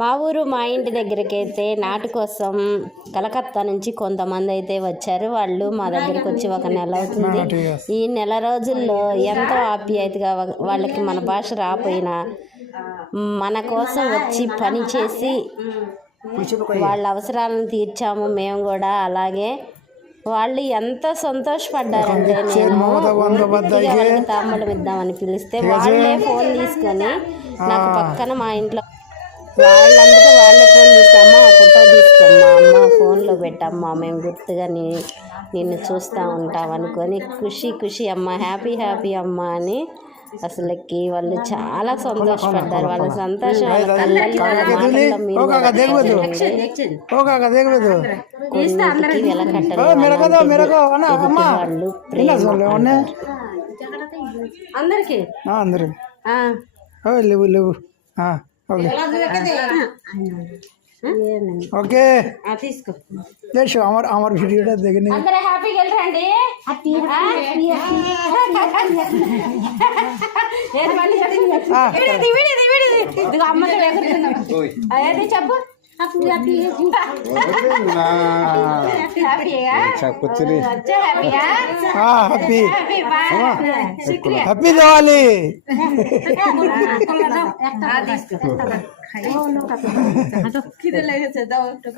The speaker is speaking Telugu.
మా ఊరు మా ఇంటి దగ్గరికి అయితే నాటు కోసం కలకత్తా నుంచి కొంతమంది అయితే వచ్చారు. వాళ్ళు మా దగ్గరికి వచ్చి 1 నెల అవుతుంది. ఈ నెల రోజుల్లో ఎంతో ఆప్యాయతగా వాళ్ళకి మన భాష రాపోయినా మన కోసం వచ్చి పని చేసి వాళ్ళ అవసరాలను తీర్చాము మేము కూడా. అలాగే వాళ్ళు ఎంత సంతోషపడ్డారంటే నేను వాళ్ళకి తాంబూలం ఇద్దామని పిలిస్తే వాళ్ళే ఫోన్ తీసుకొని నాకు పక్కన మా ఇంట్లో వాళ్ళందరూ వాళ్ళే ఫోన్ తీస్తామ్మా ఫోటో తీసుకోమ్మా అమ్మ ఫోన్లో పెట్టమ్మా మేము గుర్తుగా నిన్ను చూస్తూ ఉంటాం అనుకొని ఖుషి అమ్మ హ్యాపీ అమ్మ అని అసలుకి వాళ్ళు చాలా సంతోషపడ్డారు. వాళ్ళ సంతోషం ఓకే తీసుకో আমার ভিডিওটা দেখে নিন అందరూ హ్యాపీగా వెళ్ళండి. చెప్పు హ్యాపీ దివాలి. খিদে লেগেছে দাও একটু